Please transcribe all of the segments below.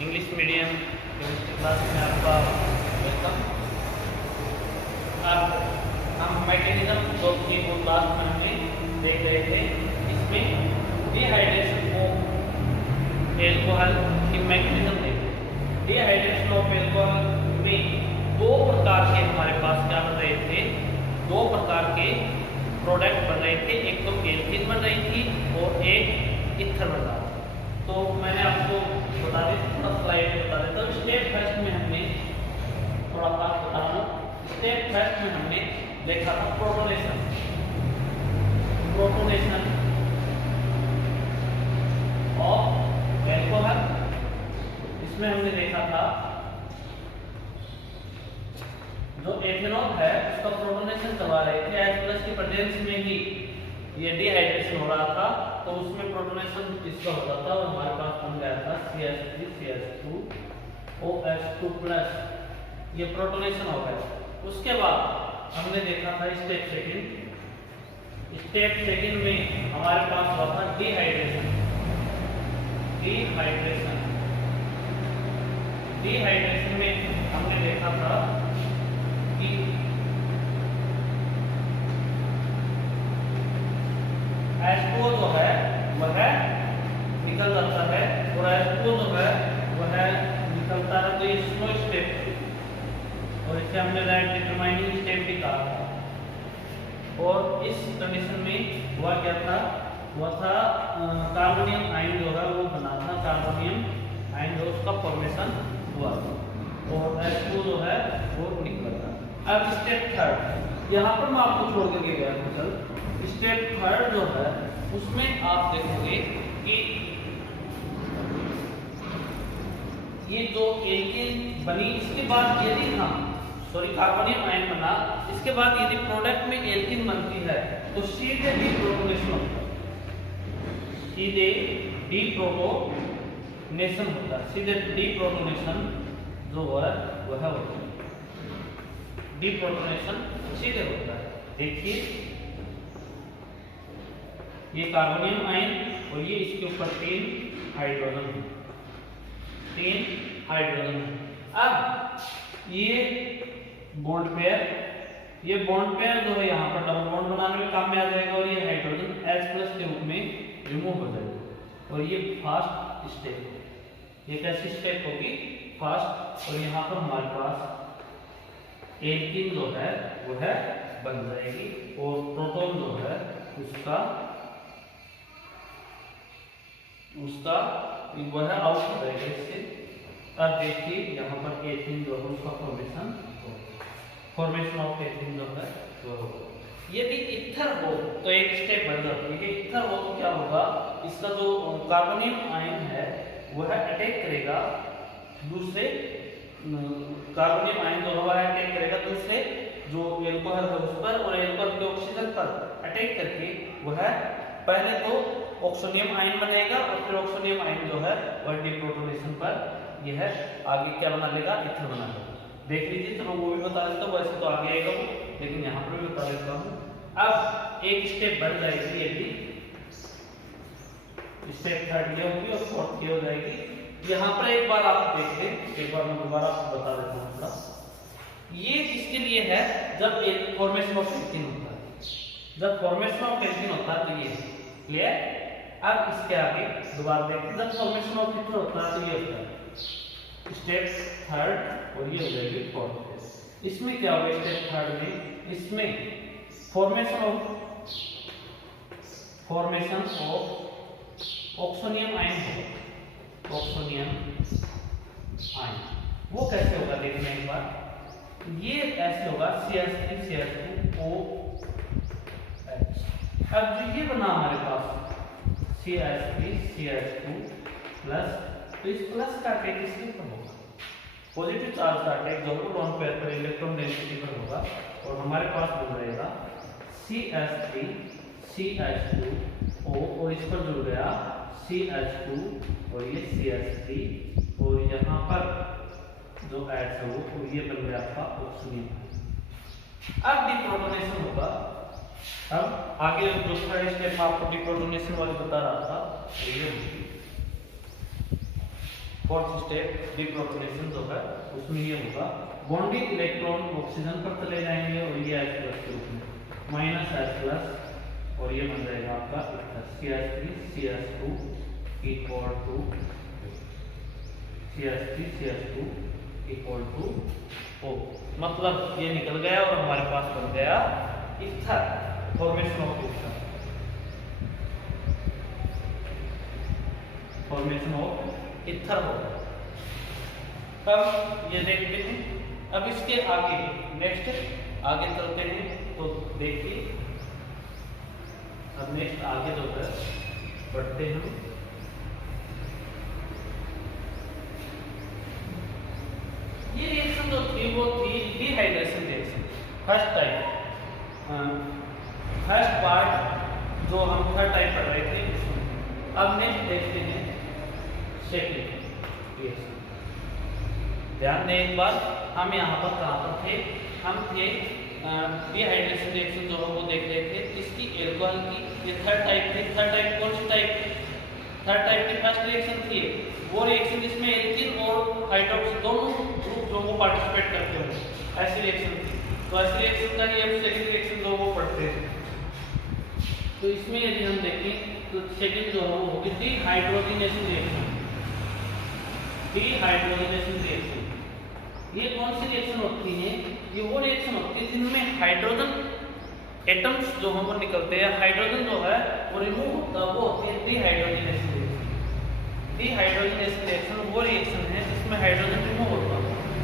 English medium chemistry class में आपका welcome. अब हम मैकेनिज्म जो कि वो क्लास में हमने देख रहे थे, इसमें डिहाइड्रेशन ऑफ एल्कोहल की मैकेनिज्म देखे। डिहाइड्रेशन ऑफ एल्कोहल में दो प्रकार के हमारे पास क्या बन रहे थे, दो प्रकार के प्रोडक्ट बन रहे थे। एक तो एल्कीन बन रही थी और एक ईथर बन रहा था। तो मैंने आपको बता दी, थोड़ा स्लाइड बता देता हूँ। स्टेप फर्स्ट में हमने थोड़ा सा बता रहा हूँ। स्टेप फर्स्ट में हमने देखा था प्रोटोनेशन ऑफ एल्कोहल। इसमें हमने देखा था जो एथेनॉल है उसका प्रोटोनेशन करवा रहे थे H+ की प्रेजेंस में ही ये डिहाइड्रेशन हो रहा था, तो उसमें प्रोटोनेशन इसका होता था और हमारे पास बन गया था CH3 CH2 OH2+। ये प्रोटोनेशन हो गया। उसके बाद हमने देखा था स्टेप सेकंड में हमारे पास हुआ था डिहाइड्रेशन में हमने देखा था कि H2O जो है वह निकल जाता है और H2O जो है वह निकलता है। तो ये स्लो स्टेप और इसे हमने रैट डिटरमाइनिंग स्टेप भी कहा था। और इस कंडीशन में हुआ क्या था, वह था कार्बोनियम आयन जो है वो बना था, कार्बोनियम आयन जो उसका फॉर्मेशन हुआ था और H2O जो है वो निकला था। अब स्टेप थर्ड, यहाँ पर मैं आपको छोड़ करके गया था। कल स्टेप थर्ड जो है उसमें आप देखोगे कि ये जो एल्कीन बनी, इसके बाद यदि हम कार्बोनियम आयन बना, इसके बाद यदि प्रोडक्ट में एल्कीन बनती है तो सीधे डीप्रोटोनेशन होता है। सीधे डीप्रोटोनेशन जो है वह होता है। डीप्रोटोनेशन सीधे होता है। देखिए ये कार्बोनियम आयन और ये इसके ऊपर 3 हाइड्रोजन है। अब ये बॉन्ड पेयर जो है यहाँ पर डबल बॉन्ड बनाने में काम में आ जाएगा और ये हाइड्रोजन H+ के रूप में रिमूव हो जाएगा और ये फास्ट स्टेप, ये कैसी स्टेप होगी, फास्ट। और यहाँ पर हमारे पास एल्कीन जो है वह बन जाएगी और प्रोटॉन जो है उसका वह आउट हो जाएगा इससे। अब देखिए यहाँ पर एथीन जो है उसका फॉर्मेशन ऑफ एथीन जो है वो होगा। यदि ईथर हो तो एक स्टेप बढ़ जाती है। ईथर हो तो क्या होगा, इसका जो कार्बोनियम आयन है वह अटैक करेगा दूसरे कार्बोनियम आयन जो है अटैक करेगा दूसरे जो एल्कोहल है उस पर, और एल्कोहल के ऑक्सीजन पर अटैक करके वह पहले तो ऑक्सीनियम आयन बनेगा और फिर ऑक्सीनियम आयन जो है वह डीप्रोटोनेशन पर यह आगे क्या बना लेगा, ईथर बना लेगा। देख लीजिए, चलो वो भी बता देता हूँ, वैसे तो आगे आएगा वो, लेकिन यहाँ पर भी बता देता हूँ। अब एक स्टेप बढ़ जाएगी, यदि स्टेप थर्ड ये होगी और फोर्थ ये हो जाएगी। यहाँ पर एक बार आप देखें, एक बार मैं दोबारा आपको बता देता हूँ थोड़ा। ये किसके लिए है, जब फॉर्मेशन ऑफ एल्कीन होता है। जब फॉर्मेशन ऑफ एल्कीन होता है तो ये क्लियर। अब इसके आगे दोबारा देखते हैं, जब फॉर्मेशन ऑफ ईथर होता है तो ये होता है स्टेप थर्ड और ये हो जाएगी फोर्थ। इसमें क्या होगा स्टेप थर्ड में, इसमें फॉर्मेशन ऑफ ऑक्सीनियम आयन होगा। ऑक्सीनियम आयन वो कैसे होगा देखने एक बार। ये ऐसे होगा CH3 CH2 OH। अब जो ये बना हमारे पास CH3 CH2+, तो इस प्लस का अटैक इसके ऊपर होगा, पॉजिटिव चार्ज का अटैक जो है लोन पेयर पर इलेक्ट्रॉन डेंसिटी पर होगा और हमारे पास बन रहेगा CH3 CH2O और इस पर जुड़ गया CH2 और ये CH3 और यहाँ पर जो H है वो ये बन गया था ऑक्सीजन। अब डीप्रोटोनेशन होगा। अब आगे दूसरा स्टेप आपको डीप्रोटोनेशन वाले बता रहा था, ये फोर्थ स्टेप डिप्रोटोनेशन जो है उसमें ये होगा, बॉन्डिंग इलेक्ट्रॉन ऑक्सीजन पर चले जाएंगे और ये H+ के रूप में -H+ और ये बन जाएगा आपका CH3CH2 equal to CH3CH2 equal to O। मतलब ये निकल गया और हमारे पास बन गया ether, formation of ether, formation of ether होगा। अब ये देखते हैं, अब इसके आगे नेक्स्ट आगे चलते हैं तो देखिए, अब नेक्स्ट आगे जो है बढ़ते हैं। ये रिएक्शन जो थी वो थी dehydration reaction, first type, first part जो हम थर्ड टाइप पढ़ रहे थे उसमें। अब नेक्स्ट देखते हैं सेकंड रिएक्शन। ध्यान दें एक बार, हम यहाँ पर कहाँ पर थे, हम थे डिहाइड्रेशन रिएक्शन जो है वो देख रहे थे, इसकी एल्कोहल की, ये थर्ड टाइप थी। थर्ड टाइप कौन सी टाइप थी? थर्ड टाइप की फर्स्ट रिएक्शन थी वो रिएक्शन जिसमें एल्कीन और हाइड्रोक्स दोनों ग्रुप जो वो पार्टिसिपेट करते हैं, ऐसी रिएक्शन थी। तो ऐसी रिएक्शन का ही हम सेकंड रिएक्शन जो वो पढ़ते हैं। तो इसमें यदि हम देखें तो सेकंड जो है वो होगी डिहाइड्रोजनेशन रिएक्शन। डिहाइड्रोजनेशन रिएक्शन ये कौन सी रिएक्शन होती है? ये वो रिएक्शन होती है जिनमें हाइड्रोजन एटम्स जो हम निकलते हैं, हाइड्रोजन जो है वो रिमूव होता है, वो होती है डिहाइड्रोजनेशन रिएक्शन। डिहाइड्रोजनेशन रिएक्शन वो रिएक्शन है जिसमें हाइड्रोजन रिमूव होता है।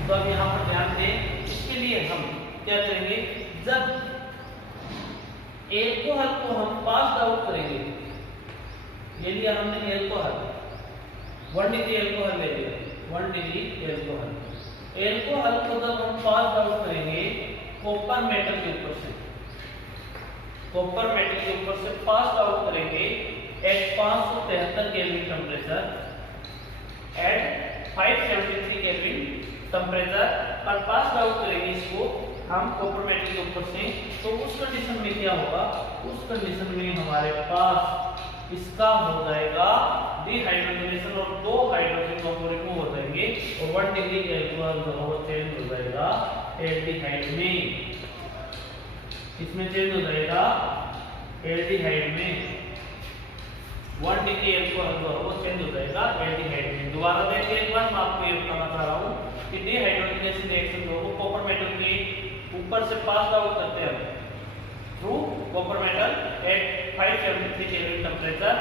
तो अब यहाँ पर ध्यान दें, इसके लिए हम क्या करेंगे, जब एल्कोहल को हम पास आउट करेंगे, ये लिया हमने एल्कोहल 1 डिग्री एल्कोहल ले लिया, 1 डिग्री एल्कोहल, एल्कोहल को जब हम पास आउट करेंगे कॉपर मेटल के ऊपर से, कॉपर मेटल के ऊपर से पास आउट करेंगे at 573 kelvin temperature, at 573 kelvin temperature पर पास आउट करेंगे इसको हम कॉपर मेटल के ऊपर से, तो उस कंडीशन में क्या होगा, उस कंडीशन में हमारे पास इसका हो जाएगा डिहाइड्रोजनेशन और 2 हाइड्रोजन को रिमूव हो जाएंगे और 1 डिग्री एल्कोहल जो है वो चेंज हो जाएगा एल्डिहाइड में। इसमें चेंज हो जाएगा एल्डिहाइड में, 1 डिग्री एल्कोहल जो है वो चेंज हो जाएगा एल्डिहाइड में। दोबारा देखिए एक बार, मैं आपको ये बताना चाह रहा हूँ कि डिहाइड्रोजनेशन रिएक्शन जो है कॉपर मेटल के ऊपर से पास आउट करते हैं through copper metal at 573 kelvin temperature,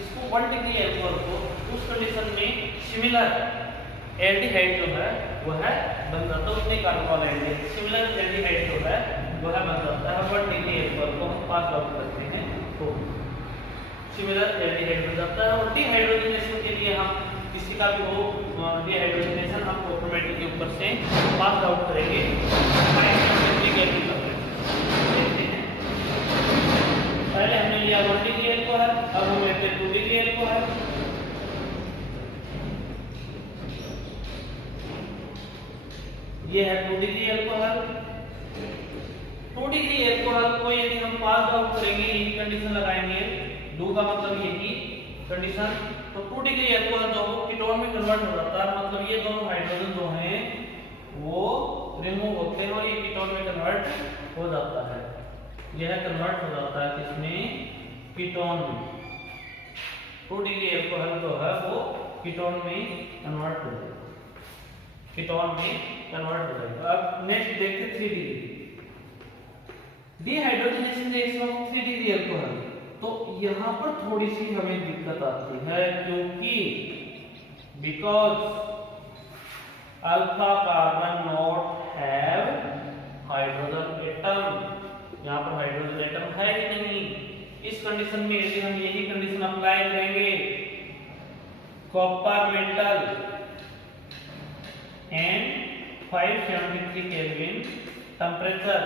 इसको 1 डिग्री एल्कोहल को उस कंडीशन में सिमिलर एल्डिहाइड जो है वो है बन जाता है, उसने कार्बन वाला एल्डिहाइड सिमिलर एल्डिहाइड जो है वो है बन जाता है। 1 डिग्री एल्कोहल को हम पास आउट करते हैं तो सिमिलर एल्डिहाइड बन जाता है। और डिहाइड्रोजनेशन के लिए हम किसी का भी हो डिहाइड्रोजनेशन हम कॉपर मेटल के ऊपर से पास आउट करेंगे 573 केल्विन टेम्परेचर। पहले हमने लिया 1 डिग्री एल्कोहल, अब हम लेते हैं 2 डिग्री एल्कोहल। ये है 2 डिग्री एल्कोहल। 2 डिग्री एल्कोहल को यदि हम पास आउट करेंगे, ये कंडीशन लगाएंगे, 2 का मतलब ये की कंडीशन, तो 2 डिग्री एल्कोहल जो कीटोन में कन्वर्ट हो जाता है, मतलब ये दोनों हाइड्रोजन जो हैं वो रिमूव होते हैं और ये कीटोन में कन्वर्ट हो जाता है। यह कन्वर्ट हो जाता है किसमें, कीटोन में। 2 डिग्री एल्कोहल जो है वो कीटोन में कन्वर्ट हो जाएगा, कीटोन में कन्वर्ट हो जाएगा। अब नेक्स्ट देखते 3 degree dehydrogenation reaction of 3 degree alcohol. तो यहाँ पर थोड़ी सी हमें दिक्कत आती है, क्योंकि because alpha carbon not have hydrogen atom, यहाँ पर हाइड्रोजन एटम है कि नहीं। इस कंडीशन में यदि हम यही कंडीशन अप्लाई करेंगे copper metal and 573 kelvin temperature,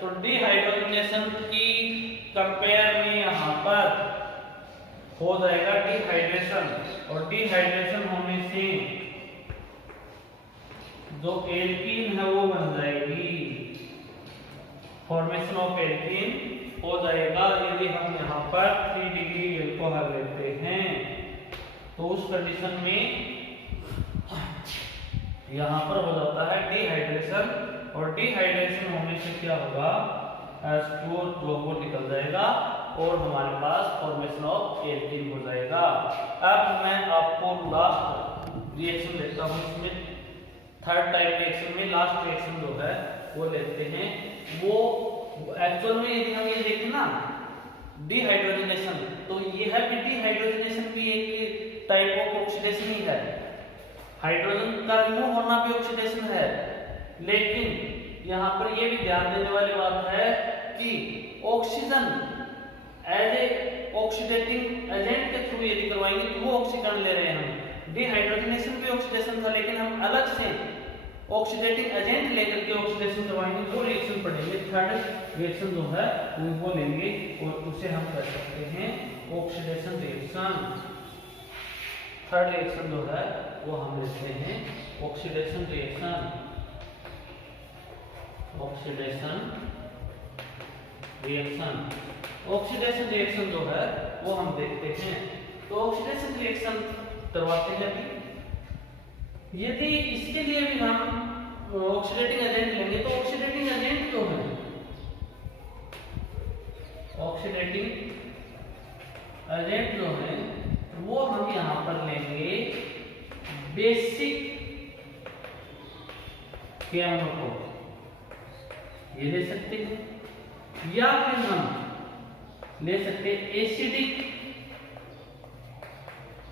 तो डिहाइड्रोजनेशन की कंपेयर में यहाँ पर हो जाएगा डिहाइड्रेशन, और डिहाइड्रेशन होने से जो एल्कीन है वो बन जाएगी, फॉर्मेशन ऑफ एल्कीन हो जाएगा। यदि हम यहाँ पर 3 डिग्री एल्कोहल लेते हैं तो उस कंडीशन में यहाँ पर हो जाता है डिहाइड्रेशन, और डिहाइड्रेशन होने से क्या होगा, H2O जो वो निकल जाएगा और हमारे पास फॉर्मेशन ऑफ एल्कीन हो जाएगा। अब मैं आपको लास्ट रिएक्शन लेता हूँ इसमें, थर्ड टाइप रिएक्शन में लास्ट रिएक्शन जो है वो लेते हैं। वो एक्चुअल में यदि हम ये देखें ना डिहाइड्रोजनेशन, तो ये है कि डिहाइड्रोजनेशन भी एक टाइप ऑफ ऑक्सीडेशन ही है, हाइड्रोजन का रिमूव होना भी ऑक्सीडेशन है। लेकिन यहाँ पर ये भी ध्यान देने वाली बात है कि ऑक्सीजन एज ए ऑक्सीडेटिंग एजेंट के थ्रू यदि करवाएंगे तो वो ऑक्सीकरण ले रहे हैं हम। डिहाइड्रोजनेशन भी ऑक्सीडेशन था, लेकिन हम अलग से ऑक्सीडेटिंग एजेंट लेकर के ऑक्सीडेशन करवाएंगे, वो रिएक्शन पढ़ेंगे। थर्ड रिएक्शन जो है वो लेंगे और उसे हम कह सकते हैं ऑक्सीडेशन रिएक्शन। थर्ड रिएक्शन जो है वो हम लेते हैं oxidation reaction. Oxidation reaction, oxidation reaction जो है वो हम देखते हैं। तो ऑक्सीडेशन रिएक्शन करवाते हैं अभी। यदि इसके लिए भी हम ऑक्सीडेटिंग एजेंट लेंगे तो ऑक्सीडेटिंग एजेंट जो है, ऑक्सीडेटिंग एजेंट जो है वो हम यहां पर लेंगे बेसिक केमिकल, ये ले सकते हैं, या फिर हम ले सकते हैं एसिडिक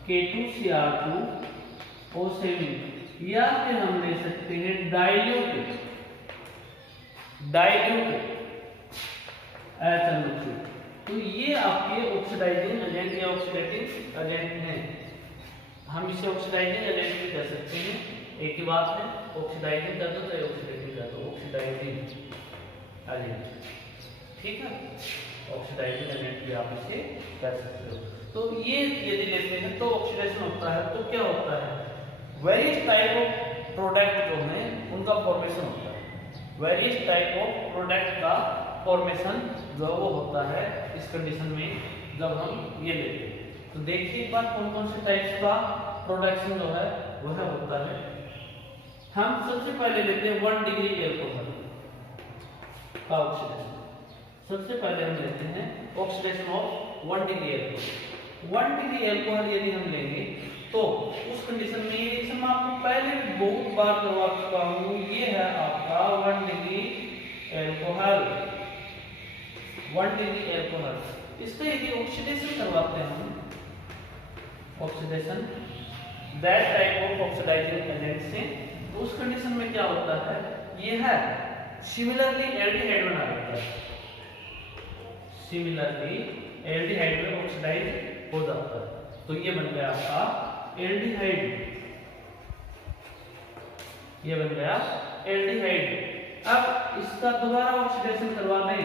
K2Cr2O7, या फिर हम ले सकते हैं डाइल्यूट HNO3। तो ये आपके ऑक्सीडाइजिंग एजेंट या ऑक्सीडेटिंग एजेंट हैं। हम इसे ऑक्सीडाइजिंग एजेंट भी कह सकते हैं, एक ही बात है, ऑक्सीडाइजिंग कर दो तो ऑक्सीडेटिंग कर दो, ऑक्सीडाइजिंग एजेंट, ठीक है, ऑक्सीडाइजिंग एजेंट भी आप इसे कह सकते हो। तो ये यदि लेते हैं तो ऑक्सीडेशन होता है, तो क्या होता है, वेरियस टाइप ऑफ प्रोडक्ट जो है उनका फॉर्मेशन होता है। वेरियस टाइप ऑफ प्रोडक्ट का फॉर्मेशन जो वो होता है इस कंडीशन में जब हम ये लेते हैं। तो देखिए एक बार कौन कौन से टाइप्स का प्रोडक्शन जो है वह होता है। हम सबसे पहले लेते हैं 1 डिग्री एल्कोहल का ऑक्सीडेशन। सबसे पहले हम लेते हैं oxidation of 1 degree alcohol. 1 degree alcohol यदि हम लेंगे तो उस कंडीशन में ये रिएक्शन आपको पहले भी बहुत बार करवा चुका हूं, ये है आपका 1 डिग्री एल्कोहल। 1 डिग्री एल्कोहल इसका यदि ऑक्सीडेशन करवाते हैं हम, oxidation that type of oxidising agent से, तो उस कंडीशन में क्या होता है, ये है सिमिलरली एल्डिहाइड बना देता है, सिमिलरली एल्डिहाइड में ऑक्सीडाइज हो जाता है। तो ये बन गया आपका एल्डिहाइड, ये बन गया एल्डिहाइड। अब इसका दोबारा ऑक्सीडेशन करवा दें,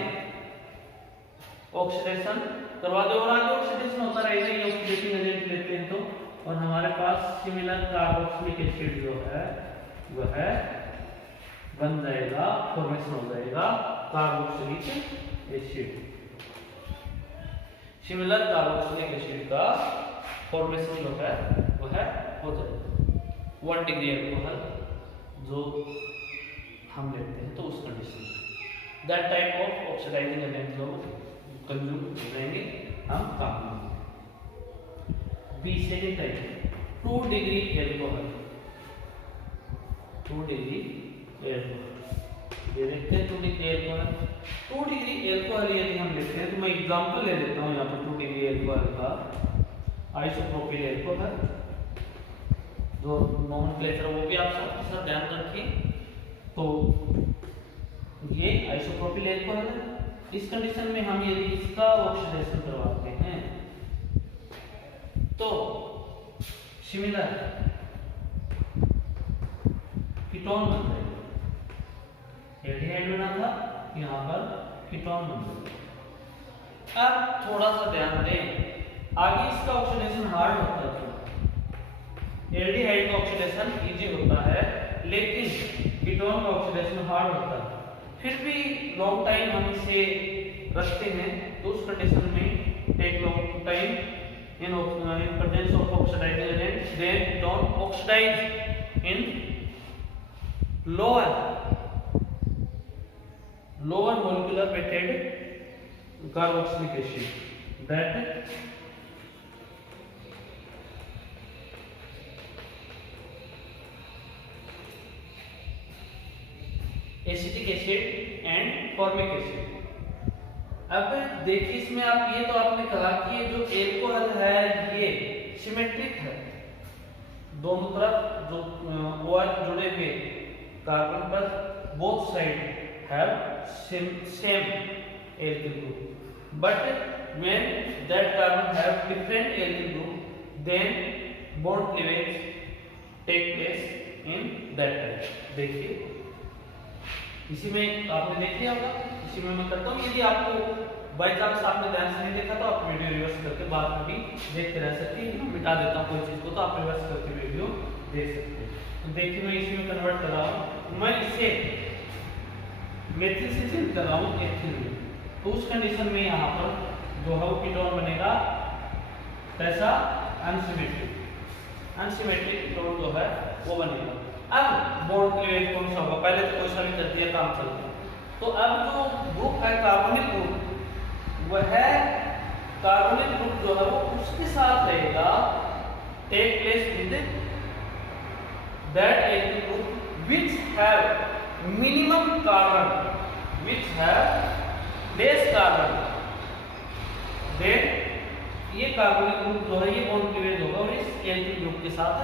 ऑक्सीडेशन करवा दो और आगे ऑक्सीडेशन होता रहेगा, ये ऑक्सीडेटिंग एजेंट लेते हैं तो, और हमारे पास सिमिलर कार्बोक्सिलिक एसिड जो है वह बन जाएगा, फॉर्मेशन हो जाएगा carboxylic acid. Similar carboxylic acid का फॉर्मेशन जो है वह हो जाएगा 1 डिग्री एल्कोहल जो हम लेते हैं तो उस कंडीशन में that type of oxidising agent जो कंज्यूम करेंगे हम काम में। B second type 2 degree alcohol. 2 degree alcohol ये देखते हैं 2 डिग्री एल्कोहल। 2 डिग्री एल्कोहल यदि हम लेते हैं तो मैं एग्जांपल ले लेता हूं यहाँ पर 2 डिग्री एल्कोहल का, आइसोप्रोपिल एल्कोहल, जो नोमेनक्लेचर वो भी आप सब ध्यान रखिए। तो ये आइसोप्रोपिल एल्कोहल है। इस कंडीशन में हम यदि इसका ऑक्सीडेशन करवाते हैं तो सिमिलर कीटोन बन जाएगा, एल्डिहाइड बना था यहाँ पर कीटोन बन जाएगा। अब थोड़ा सा ध्यान दें, आगे इसका ऑक्सीडेशन हार्ड होता है, एल्डिहाइड का ऑक्सीडेशन इजी होता है लेकिन कीटोन का ऑक्सीडेशन हार्ड होता है। फिर भी लॉन्ग टाइम हम इसे रखते हैं तो उस कंडीशन में take long time in presence of oxidising agent then ketone oxidise in lower molecular weighted carboxylic acid, that acetic acid and formic acid. अब देखिए इसमें आप ये तो आपने कहा कि ये जो एल्कोहल है ये सिमेट्रिक है, दोनों तरफ जो OH जुड़े हुए कार्बन पर both side have same alkyl group, but when that carbon have different alkyl group then bond cleavage take place in that type। देखिए इसी में आपने देख लिया होगा, इसी में मैं करता हूँ। यदि आपको बाई चांस आपने ध्यान से नहीं देखा तो आप वीडियो रिवर्स करके बाद में भी देखते रह सकते हैं। मैं मिटा देता हूँ कोई चीज को तो आप रिवर्स करके वीडियो देख सकते हैं। तो देखिए मैं इसी में कन्वर्ट कर रहा हूँ, मैं इसे मेथिल से चेंज कर रहा हूँ एथिल में, तो उस कंडीशन में यहाँ पर जो है वो कीटोन बनेगा कैसा, अनसिमेट्रिक कीटोन जो है वो बनेगा। अब बॉन्ड क्लीवेज कौन सा होगा, पहले तो कोई सा भी कर दिया काम चल गया। तो अब जो ग्रुप है कार्बोनिल ग्रुप, वह कार्बोनिल ग्रुप जो है वो उसके साथ रहेगा, take place with that alkyl group which have minimum carbon, which have less carbon, then ये कार्बोनिल ग्रुप जो है ये बॉन्ड क्लीवेज होगा और इस एल्किल ग्रुप के साथ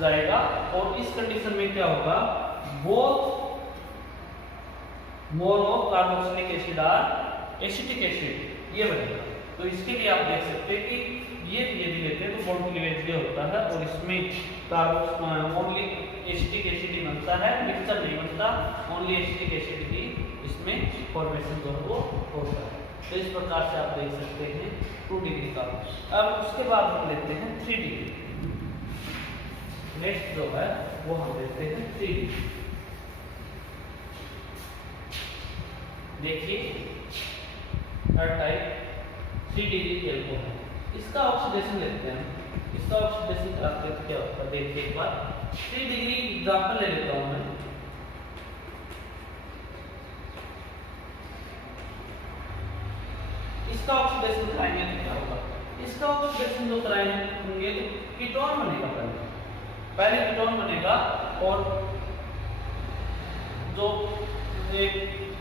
जाएगा। और इस कंडीशन में क्या होगा, both more of carboxylic acid or acetic acid, ये बनेगा। तो इसके लिए आप देख सकते हैं कि ये यदि लेते हैं तो बॉन्ड क्लीवेज ये होता है और इसमें ओनली एसिटिक एसिड ही बनता है, मिक्सचर नहीं बनता, ओनली एसिटिक एसिड ही इसमें फॉर्मेशन जो है वो होता है। तो इस प्रकार से आप देख सकते हैं 2 डिग्री का। अब उसके बाद हम लेते हैं 3 डिग्री। नेक्स्ट जो है वो हम लेते हैं 3 डिग्री। देखिए हर टाइप 3 डिग्री एल्कोहल, इसका ऑक्सीडेशन लेते हैं। इसका ऑक्सीडेशन कराते हैं तो क्या होता है देखिए एक बार। 3 डिग्री एग्जांपल ले लेता हूं मैं। इसका ऑक्सीडेशन कराएंगे तो क्या होगा, इसका ऑक्सीडेशन जो कराएंगे तो कीटोन बनेगा, पहले कीटोन बनेगा और जो एक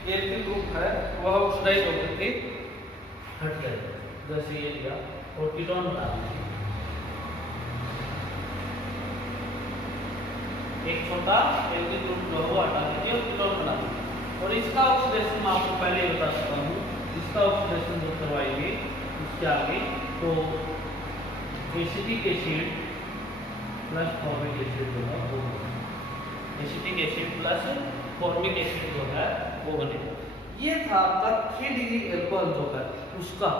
एल्किल ग्रुप है वह ऑक्सीडाइज होकर के हट जाएगा, जैसे ये लिया और कीटोन बना दिया। एक छोटा एल्किल ग्रुप जो है वो हटा दीजिए और कीटोन बना दीजिए। और इसका ऑक्सीडेशन मैं आपको पहले ही बता चुका हूँ, इसका ऑक्सीडेशन जो करवाएंगे उसके आगे तो acetic acid plus formic acid जो है वो, acetic acid plus formic acid जो है वो बनेगा। ये था आपका 3 डिग्री एल्कोहल जो है उसका,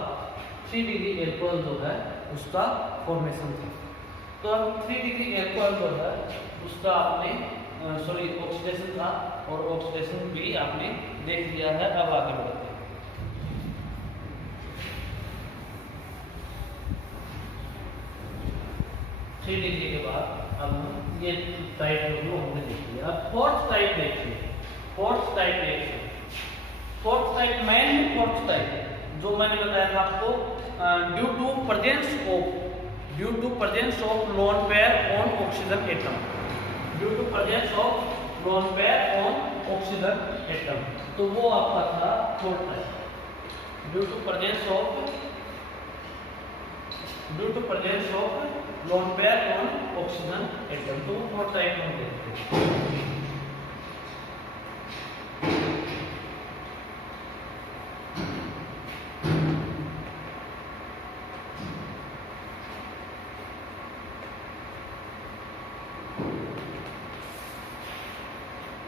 3 डिग्री एल्कोहल जो है उसका फॉर्मेशन था। तो अब 3 डिग्री एल्कोहल जो है उसका आपने ऑक्सीडेशन था और ऑक्सीडेशन भी आपने देख लिया है। अब आगे बढ़ते हैं। 3 डिग्री के बाद अब ये टाइप जो हमने देख लिया। अब फोर्थ टाइप देखिए, फोर्थ टाइप मेन फोर्थ टाइप जो मैंने बताया था आपको, due to presence of lone pair on oxygen atom, due to presence of lone pair on oxygen atom, तो वो आपका था fourth type. Due to presence of lone pair on oxygen atom, तो फोर्थ टाइप हम देखते हैं।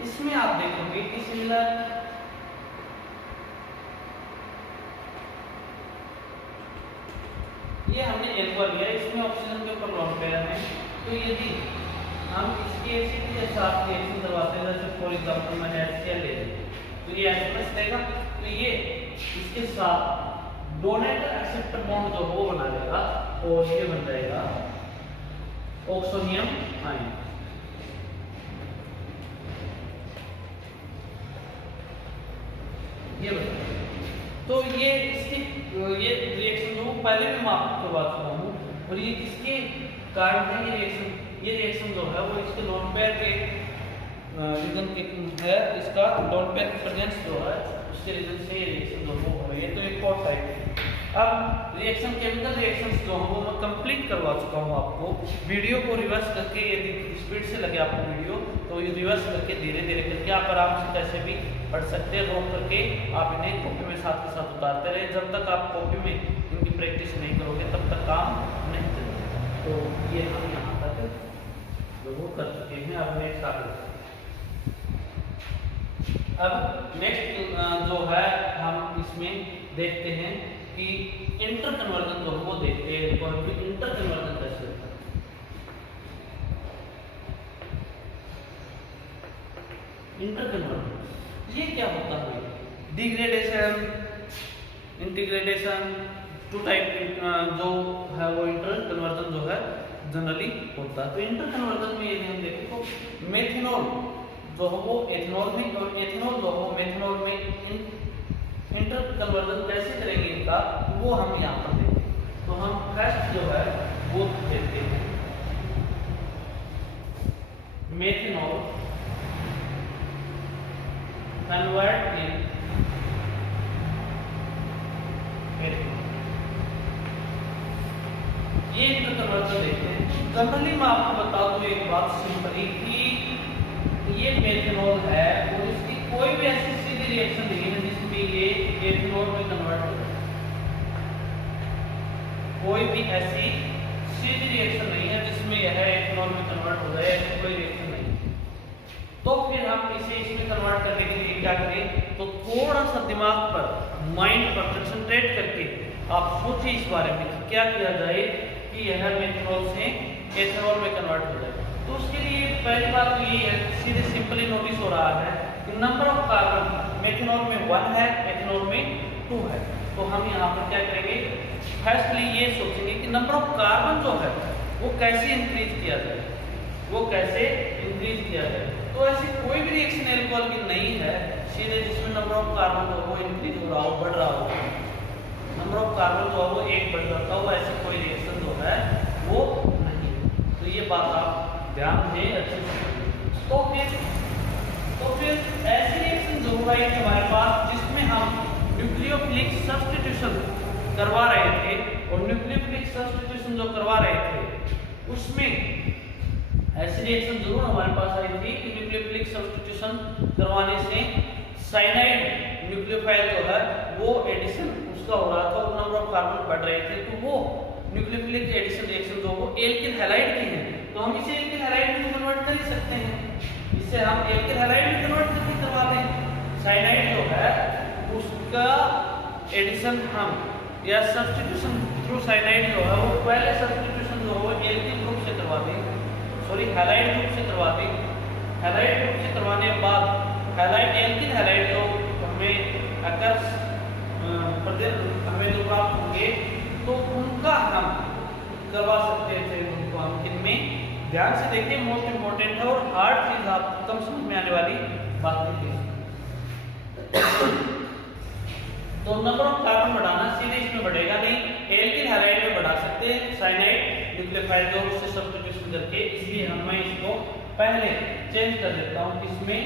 इसमें आप देखोगे कि सिमिलर ये हमने एल्कोहल लिया, इसमें ऑक्सीजन के ऊपर लोन पेयर है। तो यदि हम इसके एसिड के साथ रिएक्शन करवाते हैं, जैसे फॉर एग्जांपल मैंने HCl ले लिया तो ये H+ देगा, तो ये इसके साथ डोनेट एक्सेप्टर बॉन्ड जो वो बना लेगा और ये बन जाएगा ऑक्सोनियम आयन। ये बताइए। तो ये इसकी ये रिएक्शन जो पहले भी मैं आपको करवा चुका हूँ, और ये किसके कारण है ये रिएक्शन जो है वो इसके लोन पेयर के रीजन के है, इसका लोन पेयर प्रेजेंस जो है उसके रीजन से ये रिएक्शन जो हो रही है। तो एक और टाइप है। अब रिएक्शन केमिकल रिएक्शंस जो हैं वो मैं कंप्लीट करवा चुका हूँ आपको। वीडियो को रिवर्स करके, यदि स्पीड से लगे आपको वीडियो तो ये रिवर्स करके धीरे धीरे करके आप आराम से कैसे भी पढ़ सकते हैं। रोक करके आप इन्हें कॉपी में साथ के साथ उतारते रहे। जब तक आप कॉपी में इनकी प्रैक्टिस नहीं करोगे तब तक काम नहीं चलेगा। तो ये हम यहाँ तक वो कर चुके हैं। अब नेक्स्ट आगे, अब नेक्स्ट जो है हम इसमें देखते हैं कि इंटर कन्वर्जन जो है वो देखते हैं। इंटर कन्वर्जन कैसे होता है। इंटर कन्वर्जन ये क्या होता है? डिग्रेडेशन, इंटीग्रेडेशन, टू टाइप जो है वो इंटर कन्वर्जन जो है जनरली होता है। तो इंटर कन्वर्जन में यदि हम देखें तो मेथनॉल जो है वो एथेनॉल में, और एथेनॉल जो है मेथनॉल में इंटर कन्वर्जन कैसे करेंगे इनका, वो हम यहाँ पर देखते हैं। तो हम फर्स्ट जो है वो देखते हैं मेथनॉल कन्वर्ट इन एथेनॉल, ये इंटर कन्वर्जन देखते हैं। जनरली मैं आपको बता दूं एक बात सिंपली कि ये मेथनॉल है और इसकी कोई भी ऐसी सीधी रिएक्शन नहीं है जिसमें ये एथेनॉल में कन्वर्ट हो जाए। कोई भी ऐसी सीधी रिएक्शन नहीं है जिसमें यह एथेनॉल में कन्वर्ट हो जाए, ऐसी कोई रिएक्शन नहीं। तो फिर हम इसे इसमें कन्वर्ट करने के लिए क्या करें? तो थोड़ा सा दिमाग पर, माइंड पर कंसंट्रेट करके आप सोचिए इस बारे में कि क्या किया जाए कि यह मेथनॉल से एथेनॉल में कन्वर्ट हो जाए। तो उसके लिए पहली बात तो ये है, सीधे सिंपली नोटिस हो रहा है कि नंबर ऑफ कार्बन मेथनॉल में 1 है, एथेनॉल में 2 है। तो हम यहाँ पर क्या करेंगे? फर्स्टली ये सोचेंगे कि नंबर ऑफ कार्बन जो है वो कैसे इंक्रीज किया जाए, वो कैसे इंक्रीज किया जाए। तो ऐसी कोई भी रिएक्शन एल्कोहल की नहीं है सीधे जिसमें नंबर ऑफ कार्बन जो वो इंक्रीज हो रहा हो, बढ़ रहा हो, नंबर ऑफ कार्बन जो है वो 1 बढ़ जाता हो, ऐसी कोई रिएक्शन जो है वो नहीं। तो ये बात आप ध्यान दें अच्छे से। तो फिर ऐसी रिएक्शन जो होगा कि हमारे पास जिसमें हम न्यूक्लियोफिलिक सब्स्टिट्यूशन करवा रहे थे, और न्यूक्लियोफिलिक सब्स्टिट्यूशन जो करवा रहे थे उसमें ऐसी रिएक्शन जरूर हमारे पास आई थी कि न्यूक्लियोफिलिक सब्स्टिट्यूशन करवाने से साइनाइड न्यूक्लियोफाइल जो है वो एडिशन उसका हो रहा था और नंबर ऑफ कार्बन बढ़ रहे थे। तो वो न्यूक्लियोफिलिक एडिशन रिएक्शन जो वो एल्किल हैलाइड की है, तो हम इसे एल्किल हैलाइड में कन्वर्ट कर ही सकते हैं। इससे हम एल्किल हैलाइड में कन्वर्ट करके करवा दें। साइनाइड जो है उसका एडिशन हम या सब्स्टिट्यूशन थ्रू साइनाइड जो है वो पहले सब्स्टिट्यूशन जो है एल्किल ग्रुप से करवा दें, सॉरी हैलाइड ग्रुप से करवा दें। हैलाइड ग्रुप से करवाने के बाद हैलाइड एल्किल हैलाइड जो हमें अगर हमें जो प्राप्त होंगे तो उनका हम करवा सकते थे। उनको हम किनमें ध्यान से देखिए, मोस्ट इंपोर्टेंट है और हार्ड चीज आप कम समझ में आने वाली बात नहीं। तो नंबर ऑफ कार्बन बढ़ाना सीधे इसमें बढ़ेगा नहीं, एल्किल हैलाइड में बढ़ा सकते हैं साइनाइड न्यूक्लियोफाइल जो उससे सब्स्टिट्यूशन करके। इसलिए मैं इसको पहले चेंज कर देता हूं किसमें?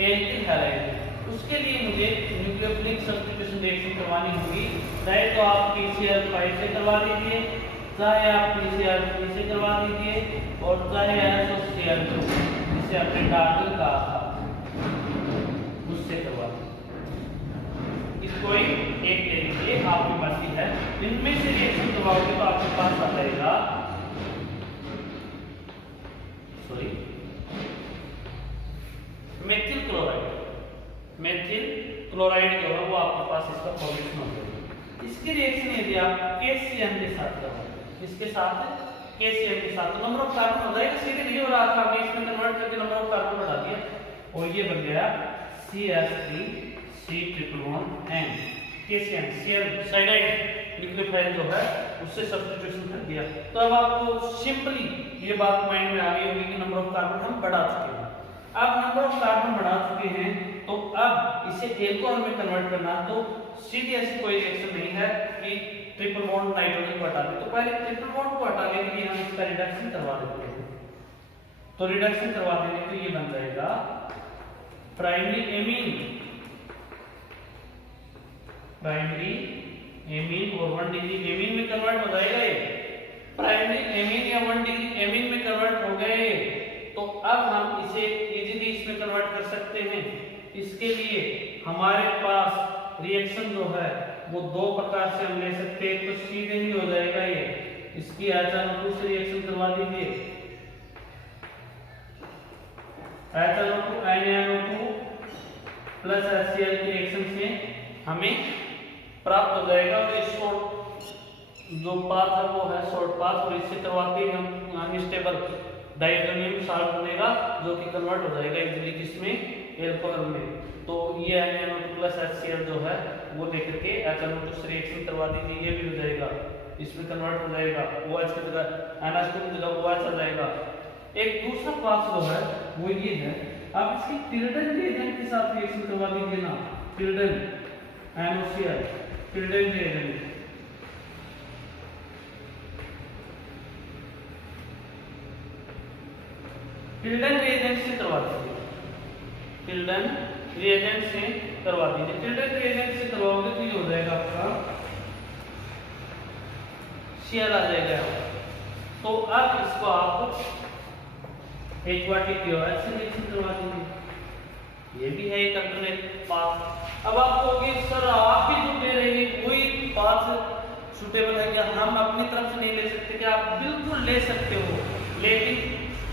Alkyl halide. उसके लिए मुझे न्यूक्लियोफिलिक सब्स्टिट्यूशन रिएक्शन करवानी होगी, चाहे तो आप PCl5 से करवा दीजिए, चाहे आप PCl3 से करवा दीजिए, और चाहे SOCl2 जिसे आपने डार्टल कहा था उससे करवा दीजिए। इसको एक ले लीजिए, आपकी मर्जी है। इनमें से रिएक्शन करवाओगे तो आपके पास आ जाएगा, sorry, methyl chloride. Methyl chloride जो है वो आपके पास इसका फॉर्मेशन हो जाएगा। इसकी रिएक्शन यदि आप KCl के साथ करवाओ, इसके साथ KCl के साथ, तो नंबर ऑफ कार्बन हो जाएगा। सीधे नहीं हो रहा था, हमने इसमें कन्वर्ट करके नंबर ऑफ कार्बन बढ़ा दिया और ये बन गया CH3C111N। KCl साइनाइड न्यूक्लियोफाइल जो है उससे सब्स्टिट्यूशन कर दिया। तो अब आपको सिंपली ये बात माइंड में आ गई होगी कि नंबर ऑफ कार्बन हम बढ़ा चुके हैं। अब नंबर ऑफ कार्बन बढ़ा चुके हैं तो तो अब इसे एल्कोहल में कन्वर्ट करना, तो सीधी ऐसी कोई रिएक्शन नहीं है कि ट्रिपल बॉन्ड नाइट्रोजन को हटा दे। तो पहले ट्रिपल बॉन्ड को हटाने के लिए हम इसका रिडक्शन करवा देते हैं। तो रिडक्शन करवा देंगे तो ये बन जाएगा प्राइमरी एमीन और 1 डिग्री एमीन में कन्वर्ट हो जाएगा ये। प्राइमरी एमीन या 1 डिग्री एमीन में कन्वर्ट हो गए। तो अब हम इसे इजीली इसमें कन्वर्ट कर सकते हैं। इसके लिए हमारे पास रिएक्शन जो है वो दो प्रकार से हम ले सकते हैं। तो सीधे ही हो जाएगा ये, इसकी HNO2 से रिएक्शन करवा दीजिए। HNO2 NaNO2 प्लस HCl की रिएक्शन से हमें प्राप्त हो जाएगा। और इस जो पाथ है वो है शॉर्ट पाथ, और इससे करवाते ही हम अनस्टेबल डाइएथोनियम साल्ट बनेगा जो कि कन्वर्ट हो जाएगा इजीली किसमें, एल्कोहल में। तो ये NaNO2 प्लस HCl जो है वो लेकर के HNO2 से रिएक्शन करवा दीजिए, ये भी हो जाएगा, इसमें कन्वर्ट हो जाएगा। OH की जगह NH2 की जगह OH आ जाएगा। एक दूसरा पाथ जो है वो ये है, आप इसकी टिल्डन रिएजेंट के साथ रिएक्शन करवा दीजिए ना, Tilden NaOCl Tilden reagent. Tilden reagent से करवा दीजिए, टिल्डन रिएजेंट से करवा दीजिए। टिल्डन रिएजेंट से करवाओगे तो ये हो जाएगा आपका Cl आ जाएगा। तो अब इसको आप एक वाटी KOH से रिएक्शन करवा दीजिए, ये भी है एक अल्टरनेट पाथ। अब आप कहोगे सर आप ही जो दे रहे हैं वही पाथ सुटेबल है क्या? हम अपनी तरफ से नहीं ले सकते क्या? आप बिल्कुल ले सकते हो, लेकिन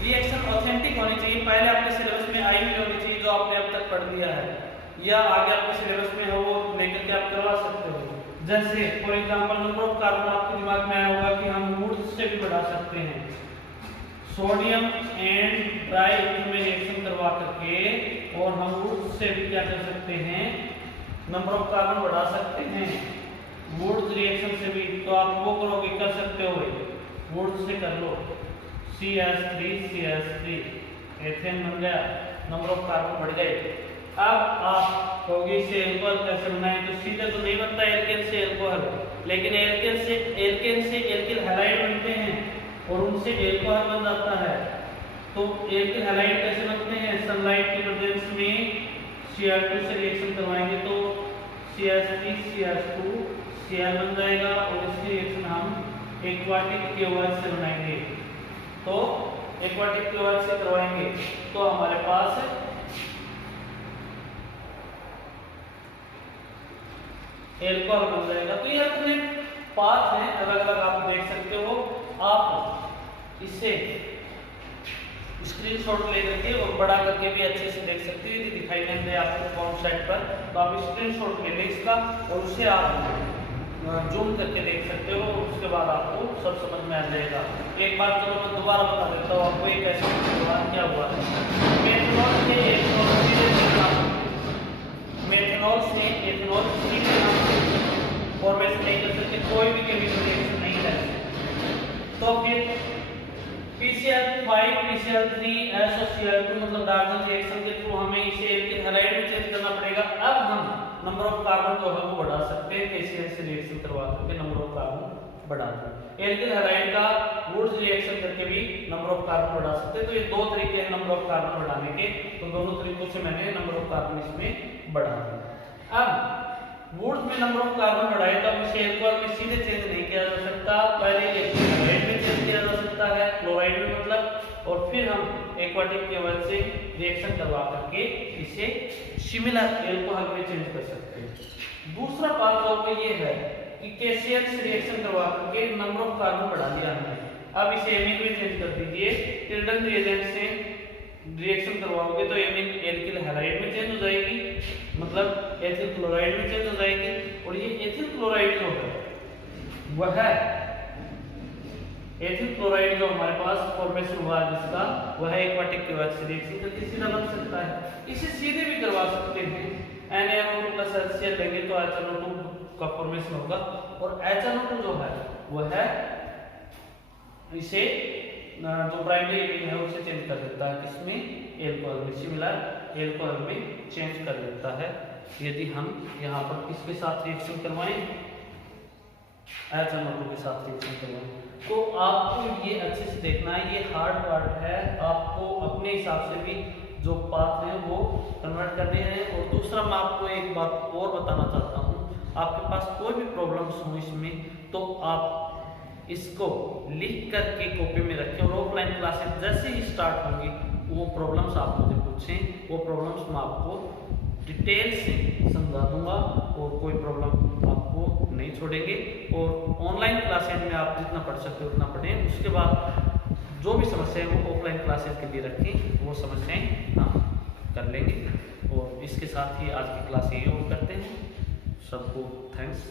रिएक्शन ऑथेंटिक होनी चाहिए। पहले आपके सिलेबस में आई हुई होनी चाहिए जो आपने अब तक पढ़ लिया है, या आगे आपके सिलेबस में है वो लेकर के आप करवा सकते हो। जैसे for example number of carbon आपके दिमाग में आया होगा कि हम वुड्स से भी बढ़ा सकते हैं। सोडियम एंड ट्राई में रिएक्शन करवा करके और हम वुड्स से भी क्या कर सकते हैं, नंबर ऑफ कार्बन बढ़ा सकते हैं वुड्स रिएक्शन से भी। तो आप वो करोगे, कर सकते हो भाई, वुड्स से कर लो, CH3 एथेन बन गया, नंबर ऑफ कार्बन बढ़ गए। अब आप कहोगे इसे एल्कोहल कैसे बनाएं? तो सीधे तो नहीं बनता एल्केन से एल्कोहल, लेकिन एल्केन से एल्किल हैलाइड बनते हैं और उनसे एल्कोहल बन जाता है। तो एल्किल हैलाइड कैसे बनते हैं? सनलाइट की प्रेजेंस में Cl2 से रिएक्शन करवाएंगे तो CH3CH2 Cl बन जाएगा, और इसकी रिएक्शन हम एक्वाटिक KOH से बनाएंगे। तो एक्वाटिक KOH से करवाएंगे तो हमारे पास एल्कोहल बन जाएगा। तो ये अपने पाथ हैं, अलग अलग आप देख सकते हो। आप इसे स्क्रीनशॉट ले करके और बड़ा करके भी अच्छे से देख सकते हो, यदि दिखाई नहीं दे आपको फॉर्म साइट पर तो आप स्क्रीनशॉट ले लें इसका और उसे आप जूम करके देख सकते हो, उसके बाद आपको सब समझ में आ जाएगा। एक बार चलो मैं दोबारा बता देता हूँ आपको एक ऐसे क्या हुआ है। मेथनॉल से एथेनॉल सीधे फॉर्मेशन नहीं कर सकते, कोई भी केमिकल रिएक्शन नहीं कर सकते। तो फिर PCl5 PCl3 SOCl2 मतलब डार्गन रिएक्शन के थ्रू हमें इसे एल्किल हैलाइड में चेंज करना पड़ेगा। अब हम नंबर ऑफ कार्बन जो है वो बढ़ा सकते हैं, KCl से रिएक्शन करवा करके नंबर ऑफ कार्बन बढ़ा दें। एल्किल हैलाइड का वुड्स रिएक्शन करके भी नंबर ऑफ कार्बन बढ़ा सकते हैं। तो ये दो तरीके हैं नंबर ऑफ कार्बन बढ़ाने के, तो दोनों तरीकों से मैंने नंबर ऑफ कार्बन इसमें बढ़ा दिया। अब वुड्स में नंबर ऑफ कार्बन बढ़ाए तो अब इसे एल्कोहल में सीधे चेंज नहीं किया जा सकता, पहले एल्किल हैलाइड में चेंज किया जा सकता है, क्लोराइड में मतलब, और फिर हम एक्वाटिक KOH से रिएक्शन करवा करके इसे सिमिलर एल्कोहल में चेंज कर सकते हैं। दूसरा पाथ जो ये है कि KCl से रिएक्शन करवा करके नंबर ऑफ कार्बन बढ़ा दिया हमने। अब इसे एमीन में चेंज कर दीजिए, टिल्डन रिएजेंट से रिएक्शन करवाओगे तो एमीन एल्किल हैलाइड में चेंज हो जाएगी, मतलब एथिल क्लोराइड में चेंज हो जाएगी। और ये एथिल क्लोराइड जो है वह एथिल क्लोराइड जो हमारे पास फॉर्मेशन हुआ जिसका, वह एक्वाटिक KOH से रिएक्शन करके सीधा बन सकता है। इसे सीधे भी करवा सकते हैं, NaNO2 प्लस HCl लेंगे तो HNO2 का फॉर्मेशन होगा, और HNO2 जो है वह इसे जो प्राइमरी एडिंग है उसे चेंज कर देता है, किसमें एल्कोहल में, सिमिलर एल्कोहल में चेंज कर देता है। यदि हम यहाँ पर किसके साथ रिएक्शन करवाएं, HNO2 के साथ रिएक्शन करवाएं, तो आपको ये अच्छे से देखना है, ये हार्ड पार्ट है, आपको अपने हिसाब से भी जो पाथ है वो कन्वर्ट करने हैं। और दूसरा मैं आपको एक बात और बताना चाहता हूँ, आपके पास कोई भी प्रॉब्लम्स हो इसमें तो आप इसको लिख करके कॉपी में रखें, और ऑफलाइन क्लासेस जैसे ही स्टार्ट होंगी वो प्रॉब्लम्स आप मुझे पूछें, वो प्रॉब्लम्स मैं आपको डिटेल से समझा दूंगा और कोई प्रॉब्लम आपको नहीं छोड़ेंगे। और ऑनलाइन क्लासेस में आप जितना पढ़ सकते हो उतना पढ़ें, उसके बाद जो भी समस्या है वो ऑफलाइन क्लासेस के लिए रखें, वो समस्याएं हम कर लेंगे। और इसके साथ ही आज की क्लास यही और करते हैं। सबको थैंक्स।